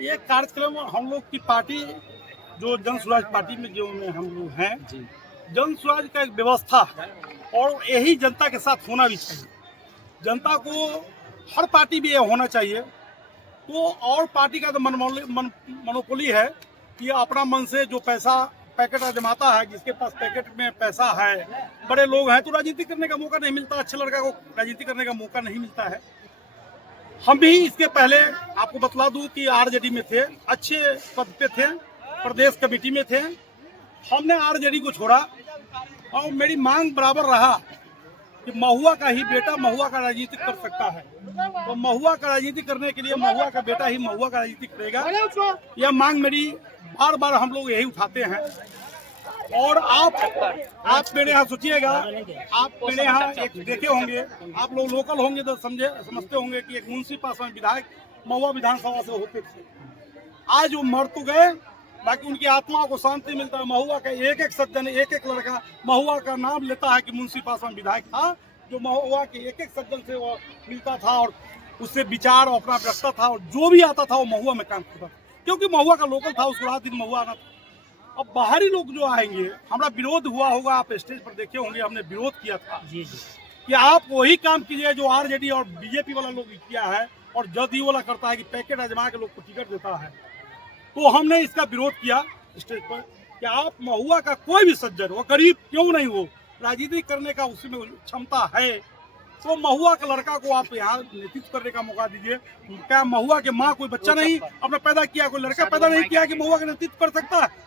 ये कार्यक्रम हम लोग की पार्टी जो जन स्वराज पार्टी में जो में हम लोग हैं, जन स्वराज का एक व्यवस्था है और यही जनता के साथ होना भी चाहिए। जनता को हर पार्टी में ये होना चाहिए। तो और पार्टी का तो मनोपोली है कि अपना मन से जो पैसा पैकेट जमाता है, जिसके पास पैकेट में पैसा है, बड़े लोग हैं, तो राजनीति करने का मौका नहीं मिलता। अच्छे लड़का को राजनीति करने का मौका नहीं मिलता है। हम भी इसके पहले आपको बतला दूं कि आरजेडी में थे, अच्छे पद पे थे, प्रदेश कमेटी में थे। हमने आरजेडी को छोड़ा और मेरी मांग बराबर रहा कि महुआ का ही बेटा महुआ का राजनीति कर सकता है। तो महुआ का राजनीति करने के लिए महुआ का बेटा ही महुआ का राजनीति करेगा। यह मांग मेरी बार बार हम लोग यही उठाते हैं। और आप मेरे यहाँ सोचिएगा, आप मेरे यहाँ एक देखे होंगे, आप लोग लोकल होंगे तो समझते होंगे कि एक मुंशी पासवान विधायक महुआ विधानसभा से होते थे। आज वो मर तो गए, बाकी उनकी आत्मा को शांति मिलता है। महुआ का एक एक सज्जन, एक एक लड़का महुआ का नाम लेता है कि मुंशी पासवान विधायक था, जो महुआ के एक एक सज्जन से वो मिलता था और उससे विचार अपना रखता था, और जो भी आता था वो महुआ में काम करता था, क्योंकि महुआ का लोकल था। उसको रात दिन महुआ आना था। अब बाहरी लोग जो आएंगे, हमारा विरोध हुआ होगा, आप स्टेज पर देखे होंगे, हमने विरोध किया था कि आप वही काम कीजिए जो आरजेडी और बीजेपी वाला लोग किया है और जदयू वाला करता है कि पैकेट आजमा के लोग को टिकट देता है। तो हमने इसका विरोध किया स्टेज पर कि आप महुआ का कोई भी सज्जन वो गरीब क्यों नहीं हो, राजनीति करने का उसमें क्षमता है, तो महुआ के लड़का को आप यहाँ नेतृत्व करने का मौका दीजिए। क्या महुआ के माँ कोई बच्चा नहीं अपने पैदा किया, कोई लड़का पैदा नहीं किया कि महुआ का नेतृत्व कर सकता है?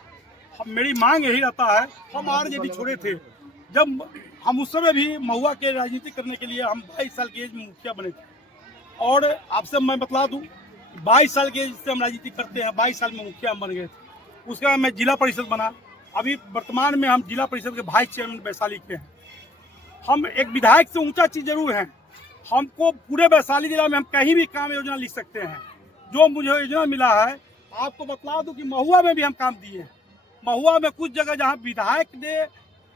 मेरी मांग यही रहता है। हम आरजेडी छोड़े थे, जब हम उस समय भी महुआ के राजनीति करने के लिए हम 22 साल की एज में मुखिया बने थे। और आपसे मैं बतला दूं, 22 साल के एज से हम राजनीति करते हैं, 22 साल में मुखिया हम बन गए थे। उसके बाद मैं जिला परिषद बना। अभी वर्तमान में हम जिला परिषद के वाइस चेयरमैन वैशाली के हैं। हम एक विधायक से ऊंचा चीज जरूर है, हमको पूरे वैशाली जिला में हम कहीं भी काम योजना लिख सकते हैं। जो मुझे योजना मिला है, आपको बतला दूं कि महुआ में भी हम काम दिए हैं। महुआ में कुछ जगह जहां विधायक ने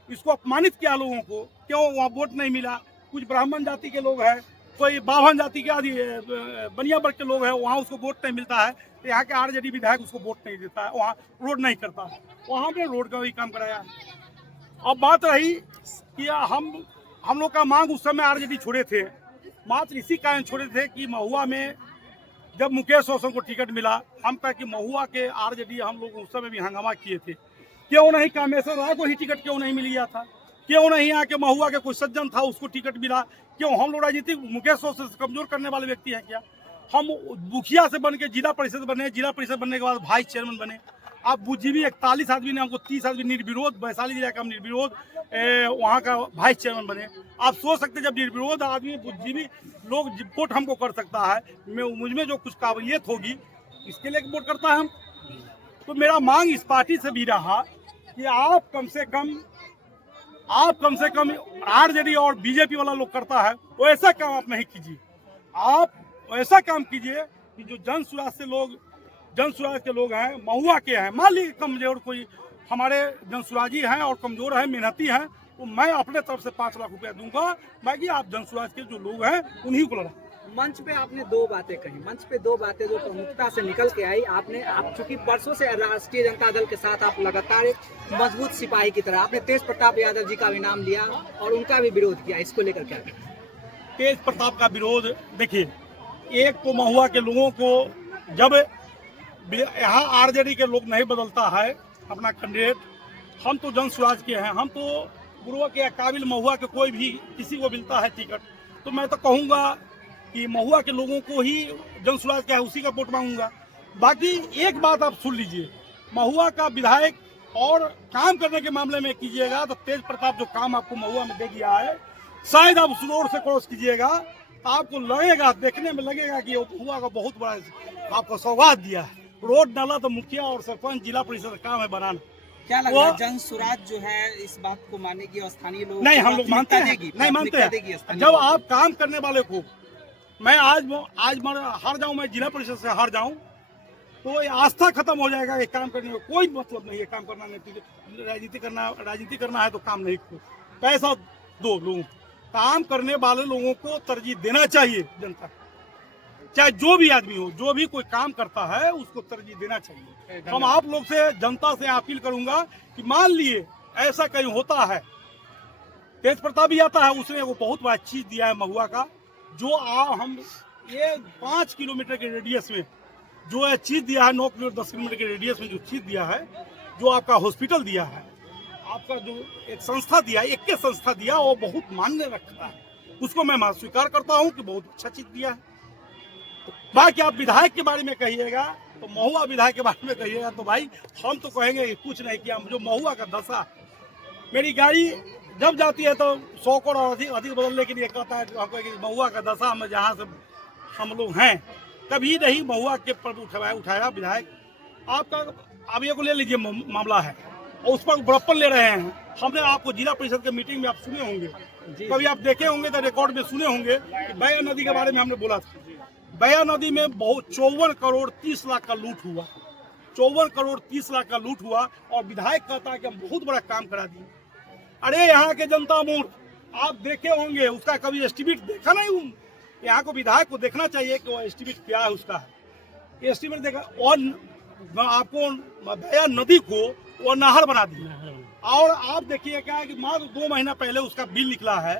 इसको अपमानित किया लोगों को, क्यों वहाँ वोट नहीं मिला, कुछ ब्राह्मण जाति के लोग हैं, कोई बाभन जाति के आदि बनिया वर्ग के लोग हैं, वहाँ उसको वोट नहीं मिलता है, तो यहाँ के आरजेडी विधायक उसको वोट नहीं देता है, वहाँ रोड नहीं करता है, वहाँ पे रोड का भी काम कराया है। अब बात रही कि हम लोग का मांग उस समय आरजेडी छोड़े थे, मात्र इसी कारण छोड़े थे कि महुआ में जब मुकेश रोशन को टिकट मिला, हम कहा कि महुआ के आरजेडी हम लोग उस समय भी हंगामा किए थे, क्यों नहीं कामेश्वर राय को ही टिकट क्यों नहीं मिल गया था, क्यों नहीं आके महुआ के कोई सज्जन था उसको टिकट मिला, क्यों हम लोग राजनीति मुकेश रोशन से कमजोर करने वाले व्यक्ति हैं क्या? हम मुखिया से बन के जिला परिषद बने, जिला परिषद बनने के बाद वाइस चेयरमैन बने। अब बुद्धिजीवी 41 आदमी ने हमको 30 आदमी निर्विरोध, वैशाली जिला का हम निर्विरोध वहाँ का वाइस चेयरमैन बने। आप सोच सकते जब निर्विरोध आदमी बुद्धिजीवी लोग वोट हमको कर सकता है, मुझमें जो कुछ काबिलियत होगी इसके लिए वोट करता है हम। तो मेरा मांग इस पार्टी से भी रहा कि आप कम से कम आरजेडी और बीजेपी वाला लोग करता है वो ऐसा काम आप नहीं कीजिए। आप ऐसा काम कीजिए कि जो जन स्वराज के लोग हैं, महुआ के हैं, मान लीजिए कमजोर कोई हमारे जन स्वराजी हैं और कमजोर है, मेहनती हैं, तो मैं अपने तरफ से 5 लाख रुपया दूंगा, बाकी आप जन स्वराज के जो लोग हैं उन्हीं को लड़ा। मंच पे आपने 2 बातें कही, मंच पे 2 बातें जो प्रमुखता से निकल के आई। आप चूंकि वर्षों से राष्ट्रीय जनता दल के साथ आप लगातार एक मजबूत सिपाही की तरह, आपने तेज प्रताप यादव जी का भी नाम लिया और उनका भी विरोध किया, इसको लेकर क्या? तेज प्रताप का विरोध देखिए, एक तो महुआ के लोगों को जब यहाँ आरजेडी के लोग नहीं बदलता है अपना कैंडिडेट, हम तो जन स्वराज के हैं, हम तो गुरुआ के काबिल महुआ के कोई भी किसी को मिलता है टिकट, तो मैं तो कहूँगा कि महुआ के लोगों को ही जन स्वराज का है उसी का वोट मांगूंगा। बाकी एक बात आप सुन लीजिए, महुआ का विधायक और काम करने के मामले में कीजिएगा तो तेज प्रताप जो काम आपको महुआ में दे दिया है, शायद आप उस रोड से क्रॉस कीजिएगा तो आपको लगेगा, देखने में लगेगा कि महुआ का बहुत बड़ा आपको सौगात दिया है। रोड डाला तो मुखिया और सरपंच जिला परिषद का काम है बनाना। क्या लग रहा है जन स्वराज जो है इस बात को मानेगी और स्थानीय लोग नहीं, हम लोग मानते हैं, नहीं मानते हैं। जब आप काम करने वाले को, मैं आज हार जाऊं, मैं जिला परिषद से हार जाऊं तो ये आस्था खत्म हो जाएगा कि काम करने में कोई मतलब नहीं है। काम करना नहीं, राजनीति करना है तो काम नहीं करो, पैसा दो लोगों, काम करने वाले लोगों को तरजीह देना चाहिए जनता। चाहे जो भी आदमी हो, जो भी कोई काम करता है उसको तरजीह देना चाहिए। हम आप लोग से, जनता से अपील करूंगा कि मान लिए ऐसा कहीं होता है, तेज प्रताप भी आता है, उसने वो बहुत बड़ा चीज दिया है महुआ का, जो हम ये 5 किलोमीटर के रेडियस में जो है चीज दिया है, 9 किलोमीटर 10 किलोमीटर के रेडियस में जो चीज दिया है, जो आपका हॉस्पिटल दिया है, आपका जो एक संस्था दिया, एक के संस्था दिया, वो बहुत मान्य रखता है, उसको मैं स्वीकार करता हूँ कि बहुत अच्छा चीज दिया है। बाकी आप विधायक के बारे में कहिएगा तो महुआ विधायक के बारे में कहिएगा तो भाई हम तो कहेंगे कि कुछ नहीं किया। जो महुआ का दशा, मेरी गाड़ी जब जाती है तो 100 करोड़ और अधिक बदलने के लिए कहता है कि महुआ का दशा में जहाँ से हम लोग हैं कभी नहीं महुआ के पर उठाया विधायक। आपका अब ये को ले लीजिए मामला है और उस पर बड़प्पन ले रहे हैं। हमने आपको जिला परिषद के मीटिंग में आप सुने होंगे, कभी आप देखे होंगे तो रिकॉर्ड में सुने होंगे कि बया नदी के बारे में हमने बोला था। बया नदी में बहुत 54 करोड़ 30 लाख का लूट हुआ, 54 करोड़ 30 लाख का लूट हुआ और विधायक कहता है कि हम बहुत बड़ा काम करा दिए। अरे यहाँ के जनता मूर्ख, आप देखे होंगे, उसका कभी एस्टिमेट देखा नहीं हूँ। यहाँ को विधायक को देखना चाहिए कि वो एस्टिमेट क्या है उसका है। एस्टिमेट देखा और आपको बया नदी को वो नहर बना दिया। और आप देखिए क्या है कि मात्र 2 महीना पहले उसका बिल निकला है,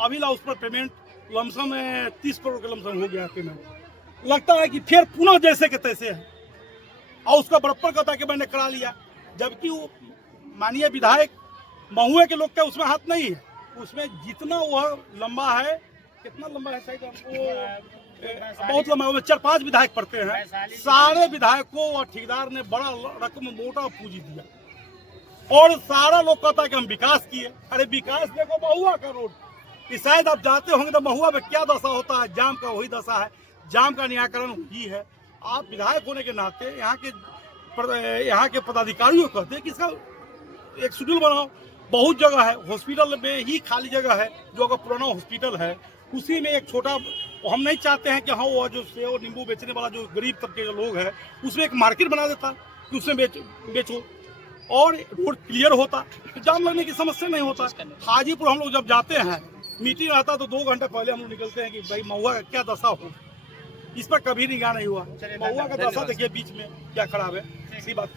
अभी ला उस पर पेमेंट लमसम 30 करोड़ का लमसम हो गया पेमेंट। लगता है कि फिर पुनः जैसे के तैसे है और उसका बड़प्पन कहता है कि मैंने करा लिया, जबकि वो माननीय विधायक महुए के लोग का उसमें हाथ नहीं है। उसमें जितना वह लंबा है, कितना लंबा है शायद हमको बहुत लंबा है, 4-5 विधायक पड़ते हैं, सारे विधायकों और ठेकेदार ने बड़ा रकम मोटा पूंजी दिया और सारा लोग कहता है कि हम विकास किए। अरे विकास देखो महुआ का रोड, शायद आप जाते होंगे तो महुआ में क्या दशा होता है, जाम का वही दशा है, जाम का निराकरण ही है। आप विधायक होने के नाते यहाँ के पदाधिकारियों को कहते हैं कि इसका एक शेड्यूल बनाओ। बहुत जगह है, हॉस्पिटल में ही खाली जगह है, जो अगर पुराना हॉस्पिटल है उसी में एक छोटा, हम नहीं चाहते हैं कि हाँ वो जो सेव नींबू बेचने वाला जो गरीब तबके के लोग हैं उसमें एक मार्केट बना देता कि उसमें बेचो और रोड क्लियर होता, जाम लगने की समस्या नहीं होता। हाजीपुर हम लोग जब जाते हैं, मीटिंग आता तो 2 घंटे पहले हम लोग निकलते हैं कि भाई महुआ का क्या दशा हो, इस पर कभी निगाह नहीं हुआ। महुआ का दशा देखिए बीच में क्या खराब है, इसी बात।